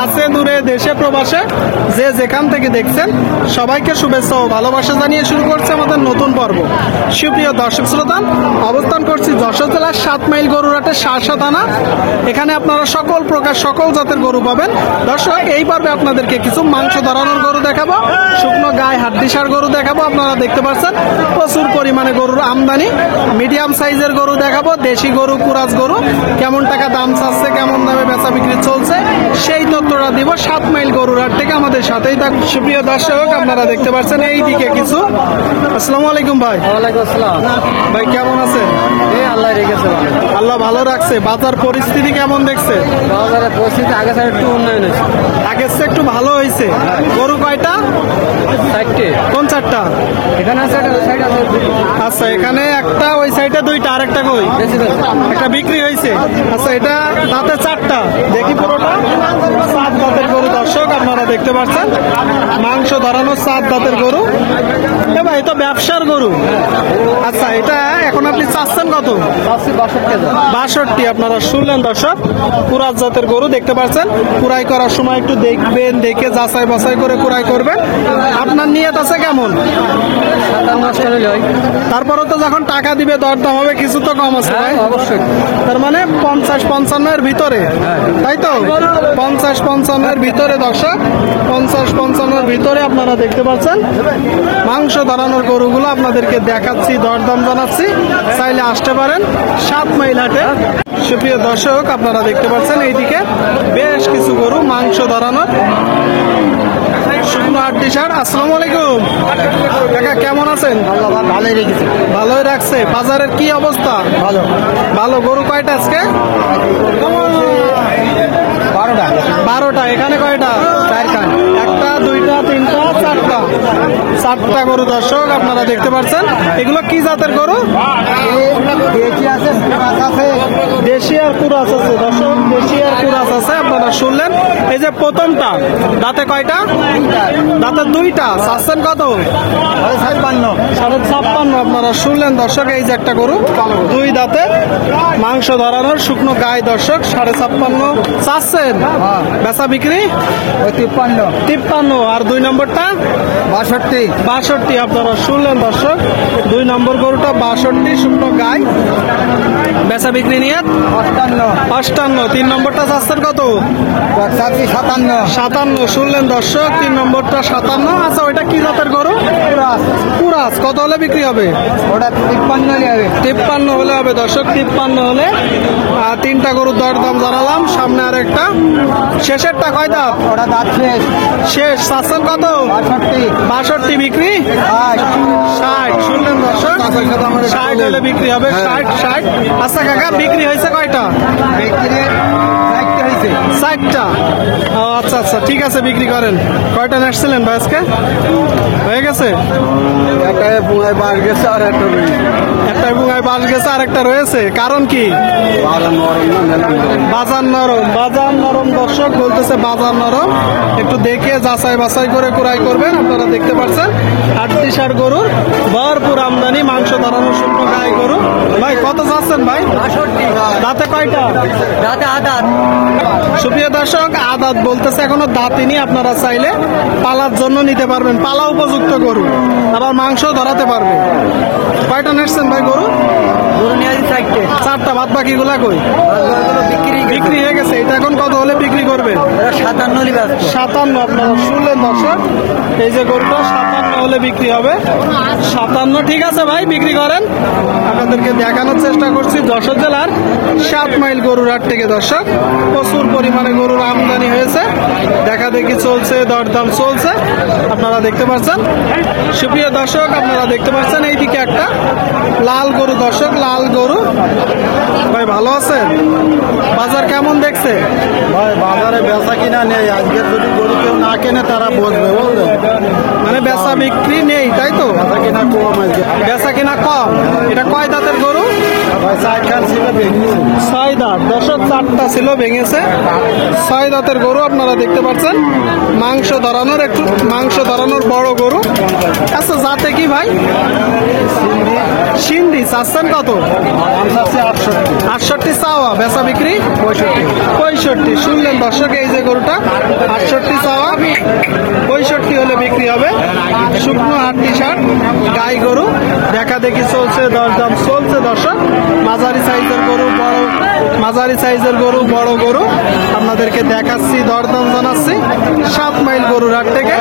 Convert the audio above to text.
কাছে দূরে দেশে প্রবাসে যে যেখান থেকে দেখছেন সবাইকে শুভেচ্ছা ও ভালোবাসা জানিয়ে শুরু করছে আমাদের নতুন পর্ব। সুপ্রিয় দর্শক শ্রোতা, অবস্থান করছি যশোর জেলার 7 মাইল গরুরহাটের শার্শা থানা। এখানে আপনারা সকল প্রকার সকল জাতের গরু পাবেন। দর্শক, এই পর্বে আপনাদেরকে কিছু মাংস ধরানোর গরু দেখাবো, শুকনো গায়ে হাড্ডিসার গরু দেখাবো। আপনারা দেখতে পাচ্ছেন প্রচুর পরিমাণে গরুর আমদানি। মিডিয়াম সাইজের গরু দেখাবো, দেশি গরু, কুরাজ গরু কেমন টাকা দাম চাচ্ছে, কেমন দামে বেচা বিক্রি চলছে সেই তথ্যটা দিব 7 মাইল গরুরহাট থেকে। আমাদের সাথেই থাকুন। সুপ্রিয় দর্শক, আপনারা দেখতে পাচ্ছেন এইদিকে কিছু। আসসালামু আলাইকুম ভাই। ওয়ালাইকুম আসসালাম। ভাই কেমন আছেন? এই আল্লাহ রেখেছে ভালো। আল্লাহ ভালো রাখছে। বাজার পরিস্থিতি কেমন দেখছে? বাজারের পরিস্থিতি আগে স্যার একটু উন্নয়ন হয়েছে। আগের চেয়ে একটু ভালো হয়েছে। গরু কয়টা? 4টে। কোন 4টা? এখানে আছে একটা, ওই সাইড আছে। আচ্ছা, এখানে একটা, ওই সাইডে 2টা, আর একটা কই? বেশি বেশি। একটা বিক্রি হয়েছে। আচ্ছা, এটা দাঁতে 4টা, দেখি পুরোটা। 7 দাঁতের গরু দর্শক, আপনারা দেখতে পাচ্ছেন মাংস ধরানো 7 দাঁতের গরু। ভাই এ তো ব্যবসার গরু। আচ্ছা, এটা এখন আপনি চাচ্ছেন কত? 62। আপনারা শুনলেন দর্শক, কুরাজ জাতের গরু দেখতে পাচ্ছেন। কুরাই করার সময় একটু দেখবেন, দেখে যাচাই বাছাই করে কুরাই করবেন। আপনার নিয়ত আছে কেমন? তারপরে তো যখন টাকা দিবে দরদাম হবে, কিছু তো কম আছে ভাই? অবশ্যই। তার মানে 50-55 এর ভিতরে, তাই তো? 50-55 এর ভিতরে দর্শক, 50-55 এর ভিতরে আপনারা দেখতে পাচ্ছেন মাংস ধরানোর গরুগুলো আপনাদেরকে দেখাচ্ছি, দরদাম জানাচ্ছি। চাইলে আসতে পারেন 7 মাইল হাটে। সুপ্রিয় দর্শক, আপনারা দেখতে পাচ্ছেন এইদিকে বেশ কিছু গরু মাংস ধরানোর শুকনো হাড্ডিসার। আসসালামু আলাইকুম কাকা, কেমন আছেন? ভালোই রেখেছে। ভালোই রাখছে। বাজারের কি অবস্থা? ভালো ভালো। গরু কয়টা আজকে? 12টা। 12টা। এখানে কয়টা? 4খান। 1টা, 2টা, 3টা, 4টা। 4টা গরু দর্শক, আপনারা দেখতে পাচ্ছেন। এগুলো কি জাতের গরু? দেশি আছে, কুরাজ আছে। দেশি আর কুরাস আছে দর্শক, দেশি আর কুরাস আছে। আপনারা শুনলেন। এই যে প্রথমটা, দাঁতে কয়টা? দাঁতে 2টা। চাচ্ছেন কত? 56। 56। আপনারা শুনলেন দর্শক, এই যে একটা গরু 2 দাঁতে মাংস ধরানোর শুকনো গায়ে দর্শক, 56 চাচ্ছেন। বেচা বিক্রি ওই 53। 53। আর 2 নম্বরটা? 62। 62। আপনারা শুনলেন দর্শক, 2 নম্বর গরুটা 62 শুকনো গায়ে, বেচা বিক্রি নিয়ে 58। 3 নম্বরটা চাচ্ছেন কত? 57। 57। শুনলেন দর্শক, 3 নম্বরটা 57। আচ্ছা, ওইটা কি জাতের গরু? কুরাস। কত হলে বিক্রি হবে? ওটা 53 হবে। 53 হলে হবে দর্শক, 53 হলে। আর 3টা গরুর দরদাম জানালাম। সামনে আর একটা, শেষেরটা কয় দাঁত? ওটা দাঁত শেষ। শেষ। চাচ্ছেন কত? 62। 62 বিক্রি। 60। শুনলেন দর্শক, 60 হলে বিক্রি হবে। 60। আচ্ছা কাকা, বিক্রি হয়েছে কয়টা? বিক্রি 4টা হয়েছে। 4টা। ও আচ্ছা আচ্ছা, ঠিক আছে, বিক্রি করেন। কয়টা নেসছিলেন ভাই আজকে? হয়ে গেছে? একটা বুড়ায় বাস গেছে আর একটা একটা বুঙায় বাস গেছে, আর একটা রয়েছে। কারণ কি? বাজার নরম। বাজার নরম দর্শক বলতেছে, বাজার নরম। একটু দেখে যাচাই বাছাই করে কুড়াই করবেন। আপনারা দেখতে পাচ্ছেন হাড্ডিসার গরুর ভরপুর আমদানি, মাংস ধরানোর শুকনো গায়ে গরু। ভাই কত চাচ্ছেন ভাই? 62। দাঁতে কয়টা? দাঁতে আদাত। সুপ্রিয় দর্শক, আদাত বলতেছে, এখনো দাঁতিনি। আপনারা চাইলে পালার জন্য নিতে পারবেন, পালা উপযুক্ত গরু, আবার মাংস ধরাতে পারবে। কয়টা নেসছেন ভাই গরু? গরু নিয়ে আসি 4টে। 4টা। বাদ বাকি গুলা কই? বিক্রি হয়ে গেছে। এটা এখন কত হলে বিক্রি করবে? 57 ব্যস্ত। 57। আপনারা শুনলেন দর্শক, এই যে গরুটা 57 হলে বিক্রি হবে। 57। ঠিক আছে ভাই, বিক্রি করেন। আপনাদেরকে দেখানোর চেষ্টা করছি যশোর জেলার 7 মাইল গরুরহাট থেকে দর্শক। প্রচুর পরিমাণে গরুর আমদানি হয়েছে, দেখা দেখি চলছে, দরদাম চলছে। আপনারা দেখতে পাচ্ছেন। সুপ্রিয় দর্শক, আপনারা দেখতে পাচ্ছেন এইদিকে একটা লাল গরু দর্শক, লাল গরু। ভাই ভালো আছেন? বাজার কেমন দেখছে? ভাই বাজারে বেচা কিনা নেই। আজকে যদি গরু কেউ না কেনে তারা বসবে, বুঝলেন? মানে বেচা বিক্রি নেই, তাই তো? বেচা কিনা কম আজকে। বেচা কিনা কম। এটা কয় দাঁতের গরু? চার খান ছিল ভেঙে 6 দাঁত দর্শক, 4টা ছিল ভেঙেছে। 6 দাঁতের গরু আপনারা দেখতে পাচ্ছেন, মাংস ধরানোর বড় গরু। আচ্ছা, যাতে কি ভাই? সিন্ধি। চাচ্ছেন কত? 68 চাওয়া, বেচা বিক্রি 65। শুনলেন দর্শক, এই যে গরুটা 68 চাওয়া, 65 হলে বিক্রি হবে। শুকনো হাড্ডি সার গাই গরু, দেখা দেখি চলছে, দরদাম চলছে দর্শক। মাঝারি সাইজের গরু, বড় গরু আপনাদেরকে দেখাচ্ছি, দরদাম জানাচ্ছি 7 মাইল গরুর হাট থেকে।